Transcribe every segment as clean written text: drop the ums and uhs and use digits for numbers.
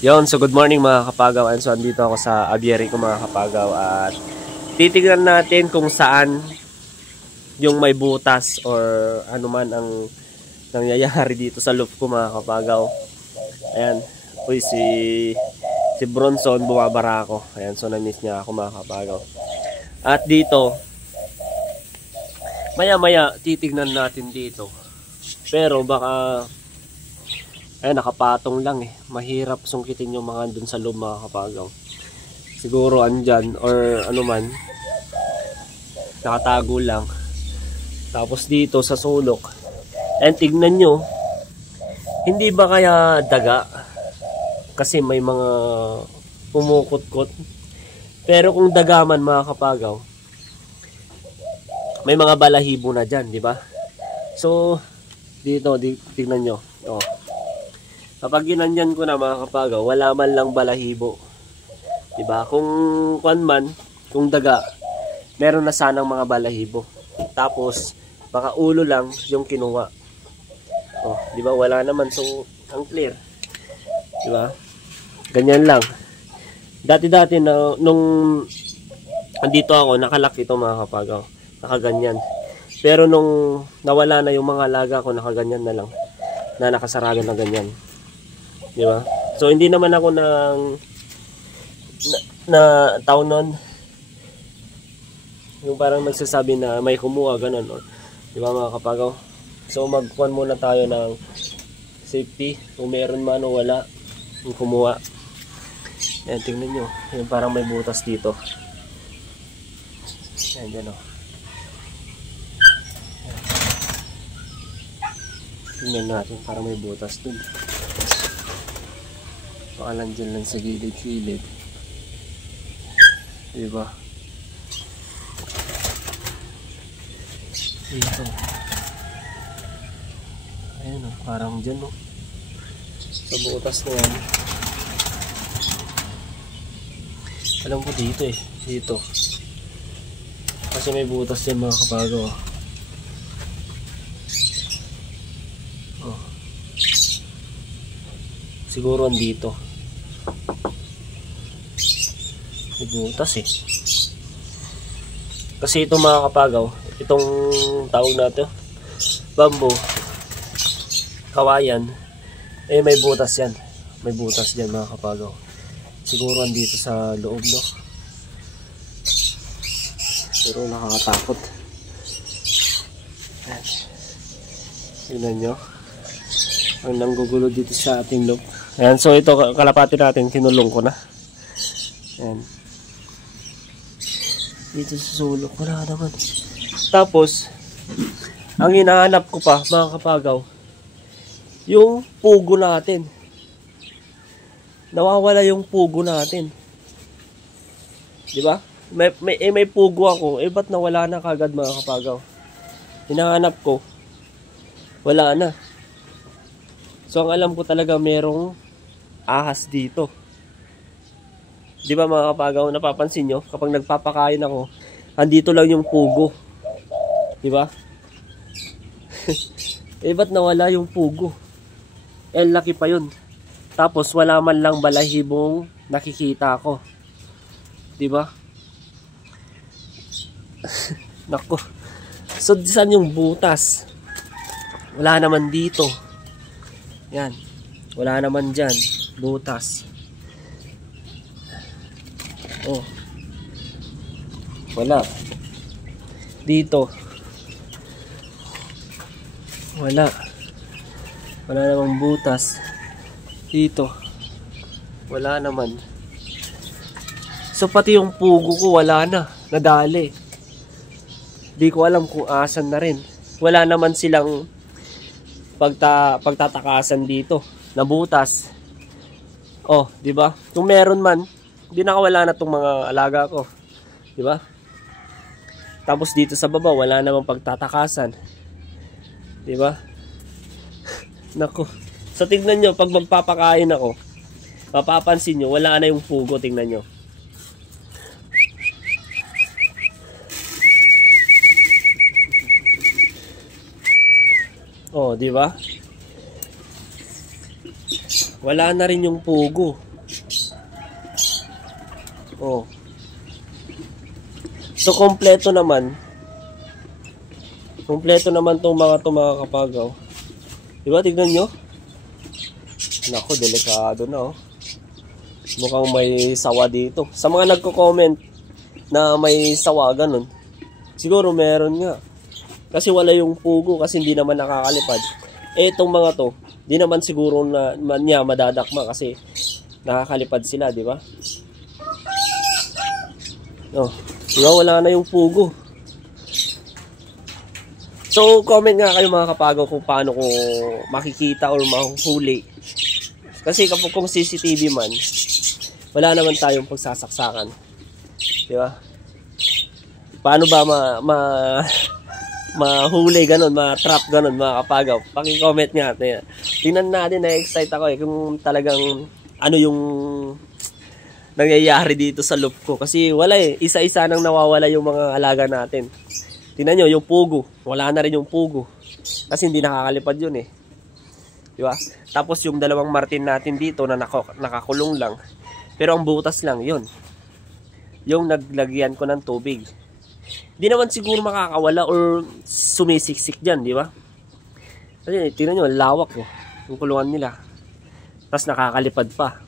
Yon, so good morning mga kapagaw. And so andito ako sa aviary ko mga kapagaw at titignan natin kung saan yung may butas or ano man ang nangyayari dito sa loop ko mga kapagaw. Ayan, uy si Bronson bumabara ako. Ayan, so na-miss niya ako mga kapagaw. At dito maya-maya titignan natin dito. Pero baka ay nakapatong lang eh. Mahirap sungkitin yung mga dun sa loob mga kapagaw. Siguro andyan or ano man. Nakatago lang. Tapos dito sa sulok. And tignan nyo. Hindi ba kaya daga? Kasi may mga pumukot-kot. Pero kung daga man mga kapagaw, may mga balahibo na dyan, di ba? So, dito, tignan nyo. Oh. Kapag ginanyan ko na mga kapagaw, wala man lang balahibo. Diba? Kung kuan man, kung daga, meron na sanang mga balahibo. Tapos, baka ulo lang yung kinuha. Oh, diba? Wala naman. So, ang clear. Diba? Ganyan lang. Dati-dati na, nung andito ako, nakalak ito mga kapagaw. Nakaganyan. Pero nung nawala na yung mga alaga ko, nakaganyan na lang. Na nakasarado na ganyan. Diba? So hindi naman ako na tao nun yung parang nagsasabi na may kumuha ganun or, diba mga kapagaw? So magkuhan muna tayo ng safety kung meron man o wala yung kumuha. Yan, tingnan nyo yung parang may butas dito. Yan dyan o. Tingnan natin parang may butas dun. Baka lang dyan lang sa gilid-gilid. Diba? Dito. Ayun o, parang dyan o. Sa butas na yan. Alam ko dito eh. Dito. Kasi may butas yan mga kapagaw. Oh. Siguro andito. May butas eh. Kasi ito mga kapagaw, itong tawag natin, bamboo, kawayan, eh may butas yan. May butas dyan mga kapagaw. Siguro andito sa loob, no? Pero nakakatakot. Tignan nyo. Ang nanggugulo dito sa ating loob. Ayan, so ito kalapati natin, kinulong ko na. Ayan. Dito sa sulok, wala naman. Tapos, ang hinahanap ko pa, mga kapagaw, yung pugo natin. Nawawala yung pugo natin. Diba? May pugo ako, eh ba't nawala na kagad mga kapagaw? Hinahanap ko, wala na. So, ang alam ko talaga merong ahas dito. Di ba mga kapagaw, napapansin nyo? Kapag nagpapakain ako, andito lang yung pugo. Di ba? Eh, ba't nawala yung pugo? Eh, laki pa yun. Tapos, wala man lang balahibong nakikita ko. Di ba? Nako. So, saan yung butas? Wala naman dito. Yan. Wala naman dyan. Butas. Oh. Wala. Dito. Wala. Wala namang butas. Dito. Wala naman. So pati yung pugo ko wala na. Nadali. Di ko alam kung asan na rin. Wala naman silang pagtatakasan dito na butas. Oh, di ba? Kung meron man, di nakawala na tong mga alaga ko. Di ba? Tapos dito sa baba, wala namang pagtatakasan. Di ba? Nako. So tingnan nyo, pag magpapakain ako, mapapansin nyo, wala na yung pugo, tingnan nyo. Oh, di ba? Wala na rin yung pugo. Oh. So, kompleto naman. Kompleto naman tong mga kapagaw. Diba? Tignan nyo. Nako, delikado na, oh. Mukhang may sawa dito. Sa mga nagko-comment na may sawa, ganun. Siguro meron nga. Kasi wala yung pugo kasi hindi naman nakakalipad. Itong mga to, di naman siguro na niya madadakma kasi nakakalipad sila, di ba? Oh, diba wala na yung pugo. So, comment nga kayo mga kapagaw kung paano ko makikita or mahuhuli. Kasi kapag kung CCTV man, wala naman tayong pagsasaksakan. Di ba? Paano ba mahuli ganun, ma-trap ganun mga kapagaw? Paki-comment nga. Tingnan natin, na-excite ako kung talagang ano yung nangyayari dito sa loop ko. Kasi wala isa-isa nang nawawala yung mga alaga natin. Tingnan nyo, yung pugo. Wala na rin yung pugo. Kasi hindi nakakalipad yun eh. Diba? Tapos yung dalawang martin natin dito na nakakulong lang. Pero ang butas lang, yun. Yung naglagyan ko ng tubig. Hindi naman siguro makakawala or sumisiksik dyan, di ba? Kasi tingnan nyo, lawak oh, yung kulungan nila. Tapos nakakalipad pa.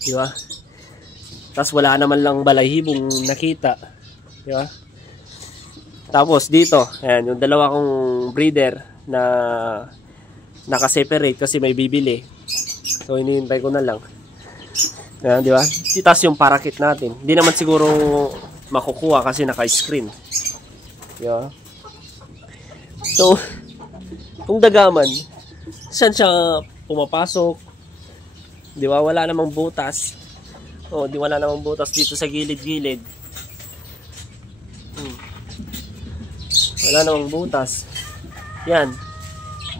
Di ba? Tapos wala naman lang balahibong nakita. Di ba? Tapos dito, ayan, yung dalawa kong breeder na naka-separate kasi may bibili. So hinihintay ko na lang. Ayan, di ba? Tapos yung parakit natin. Hindi naman siguro makukuha kasi naka-screen. Di ba? So, kung dagaman, saan siya pumapasok? Di ba? Wala namang butas. O, di wala namang butas dito sa gilid-gilid. Wala namang butas. Yan.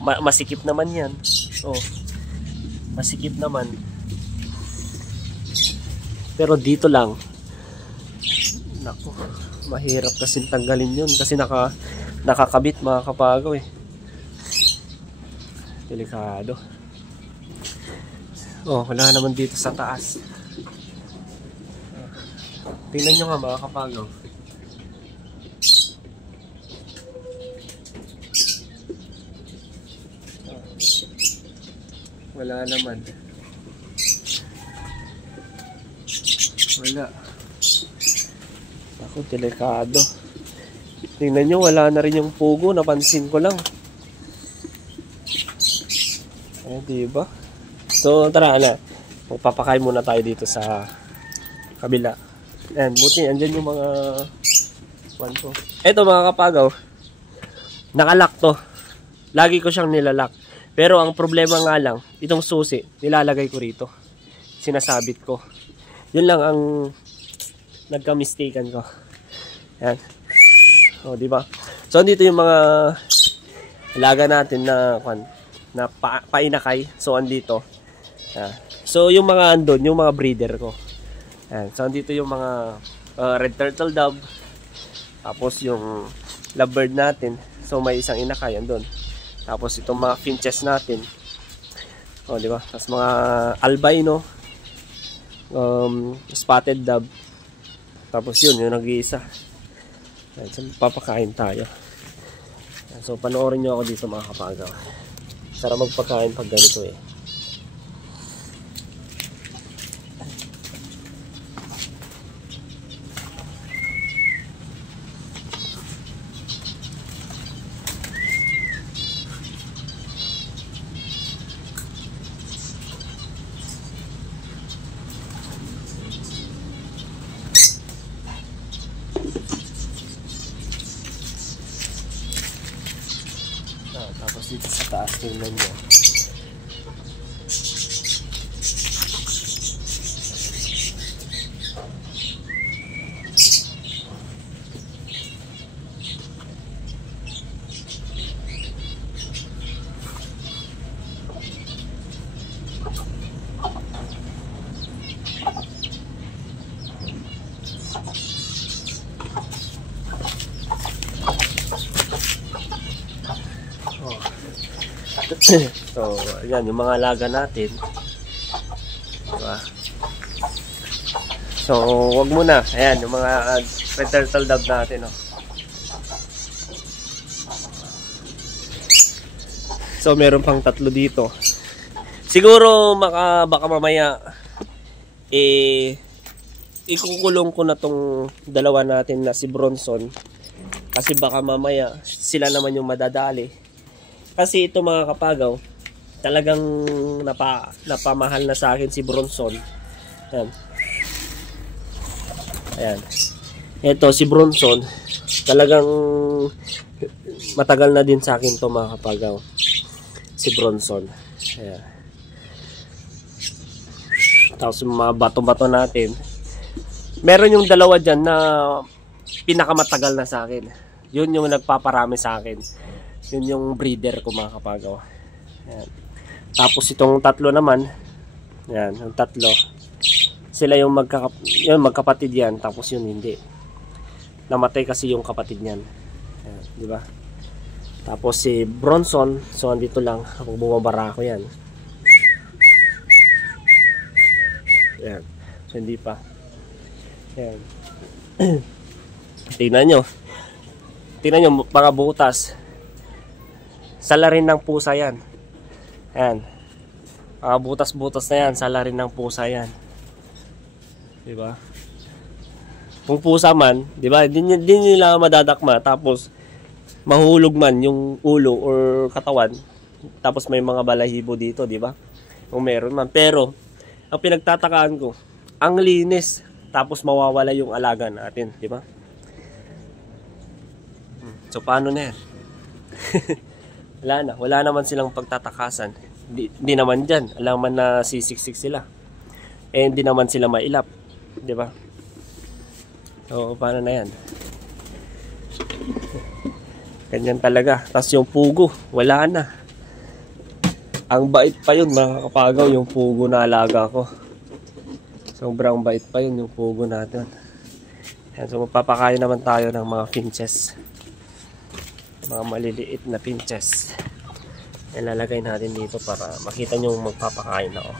Masikip naman yan. O, masikip naman. Pero dito lang. Naku, mahirap kasi tanggalin yun. Kasi nakakabit mga kapagaw eh. Delikado. Oh, wala naman dito sa taas. Tingnan nyo nga mga kapagaw. Wala naman. Wala. Ako, delikado. Tingnan nyo, wala na rin yung pugo. Napansin ko lang. Eh, diba? So, tara na. Magpapakain muna tayo dito sa kabila. Ayan, buti. Andyan yung mga ko. Eto mga kapagaw. Nakalak to. Lagi ko siyang nilalak. Pero ang problema nga lang, itong susi, nilalagay ko rito. Sinasabit ko. Yun lang ang nagka-mistaken ko. Ayan. O, diba? So, dito yung mga alaga natin na painakay. So, andito. Ayan. So, yung mga andon, yung mga breeder ko. Ayan. So, andito yung mga red turtle dove. Tapos, yung lovebird natin. So, may isang inakay andon. Tapos, itong mga finches natin. O, diba? Tapos, mga albino. Spotted dove. Tapos yun, yung nag-iisa. So, papakain tayo. So, panoorin nyo ako dito mga kapagaw. Sarap magpakain pag ganito eh. Tapos dito sa taas, tingnan nyo. So, ayan, yung mga alaga natin. Diba? So, wag muna. Ayan, yung mga red turtle dove natin, oh. So, meron pang 3 dito. Siguro, baka mamaya, ikukulong ko na tong dalawa natin na si Bronson. Kasi baka mamaya, sila naman yung madadali. Kasi ito mga kapagaw, talagang napamahal na sa akin si Bronson. Ayan. Ayan. Ito si Bronson, talagang matagal na din sa akin to mga kapagaw. Si Bronson. Ayan. Tapos yung mga bato-bato natin. Meron yung dalawa dyan na pinakamatagal na sa akin. Yun yung nagpaparami sa akin. Yun yung breeder ko mga kapagaw. Ayan. Tapos itong 3 naman. Ayan, yung 3. Sila yung magkapatid yan. Tapos yun hindi. Namatay kasi yung kapatid niyan. Ayan, di ba? Tapos si Bronson, so andito lang. Kapag bumabara ko yan. Ayan. So hindi pa. Ayan. Tingnan nyo. Tingnan nyo, mga butas. Sala rin ng pusa yan. Ayan. Mga butas-butas na yan. Sala rin ng pusa yan. Diba? Kung pusa man, diba? Hindi nila madadakma. Tapos, mahulog man yung ulo or katawan. Tapos may mga balahibo dito, diba? Kung meron man. Pero, ang pinagtatakaan ko, ang linis. Tapos mawawala yung alaga natin, diba? So, paano na yan? Wala naman silang pagtatakasan. Di naman dyan. Alam man na sisiksik sila. Eh, hindi naman sila mailap. Diba? So, paano na yan? Ganyan talaga. Tapos yung pugo, wala na. Ang bait pa yun, mga kapagaw, yung pugo na alaga ko. Sobrang bait pa yun, yung pugo natin. So, magpapakain naman tayo ng mga finches. Mga maliliit na pinches. Ilalagay natin dito para makita nyo magpapakain ako.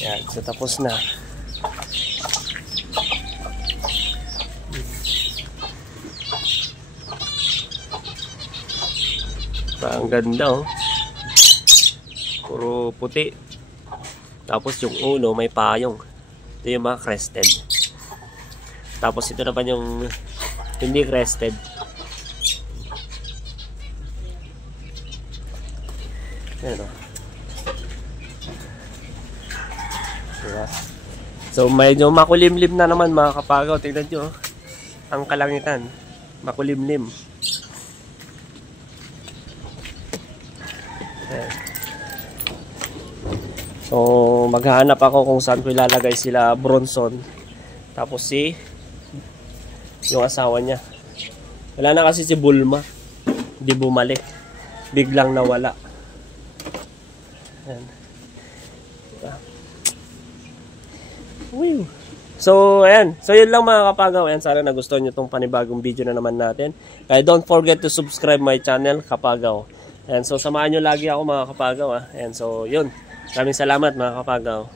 Yan, so tapos na. Ang ganda, oh. Puro puti. Tapos yung ulo may payong. Ito yung mga crested. Tapos ito naman yung hindi crested. Ayan, oh. Diba? So medyo makulimlim na naman mga kapagaw. Tingnan nyo, oh. Ang kalangitan. Makulimlim. Ayan. So maghahanap ako kung saan ko ilalagay sila Bronson. Tapos yung asawa niya. Wala na kasi si Bulma. Di bumalik. Biglang nawala. Ayan. Diba? So, ayan. So, yun lang mga kapagaw. Ayan, sana nagustuhan nyo itong panibagong video na naman natin. Kaya don't forget to subscribe my channel, Kapagaw. Ayan, so, samahan nyo lagi ako mga kapagaw. Ayan, so, yun. Maraming salamat mga kapagaw.